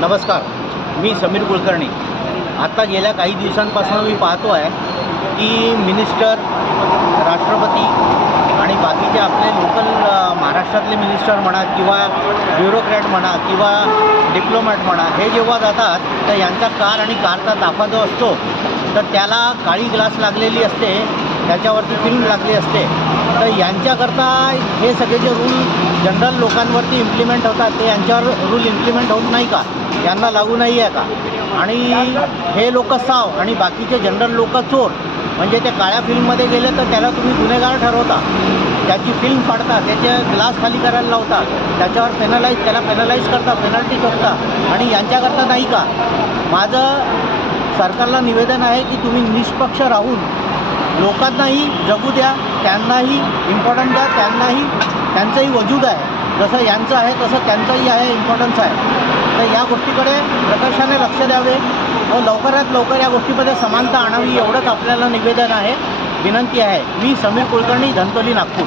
नमस्कार, मी समीर कुलकर्णी. आता गेल्या काही दिवसांपासून मी पाहतो आहे की मिनिस्टर, राष्ट्रपती आणि बाकीचे आपले लोकल महाराष्ट्रातले मिनिस्टर म्हणा किंवा ब्युरोक्रॅट म्हणा किंवा डिप्लोमॅट म्हणा, हे जेव्हा जातात तर यांचा कार आणि कारचा ताफा जो असतो तर त्याला काळी ग्लास लागलेली असते, त्याच्यावरती फिल्म लागली असते. तर यांच्याकरता हे सगळे जे रूल जनरल लोकांवरती इम्प्लिमेंट होतात ते यांच्यावर रूल इम्प्लिमेंट होत नाही का? यांना लागू नाही आहे का? आणि हे लोक साव आणि बाकीचे जनरल लोक चोर, म्हणजे ते काळ्या फिल्ममध्ये गेले तर त्याला तुम्ही गुन्हेगार ठरवता, त्याची फिल्म फाडता, त्याचे ग्लास खाली करायला लावता, त्याच्यावर त्याला पेनलाईज करता, पेनल्टी ठोकता, आणि यांच्याकरता नाही का? माझं सरकारला निवेदन आहे की तुम्ही निष्पक्ष राहून लोकांनाही जगू द्या, त्यांनाही इम्पॉर्टन्स द्या, त्यांचंही वजूद आहे, जसं यांचं आहे तसं त्यांचंही आहे, इम्पॉर्टन्स आहे. तर या गोष्टीकडे प्रकर्षाने लक्ष द्यावे व लवकरात लवकर या गोष्टीमध्ये समानता आणावी, एवढंच आपल्याला निवेदन आहे, विनंती आहे. मी समीर कुलकर्णी, धंतोली, नागपूर.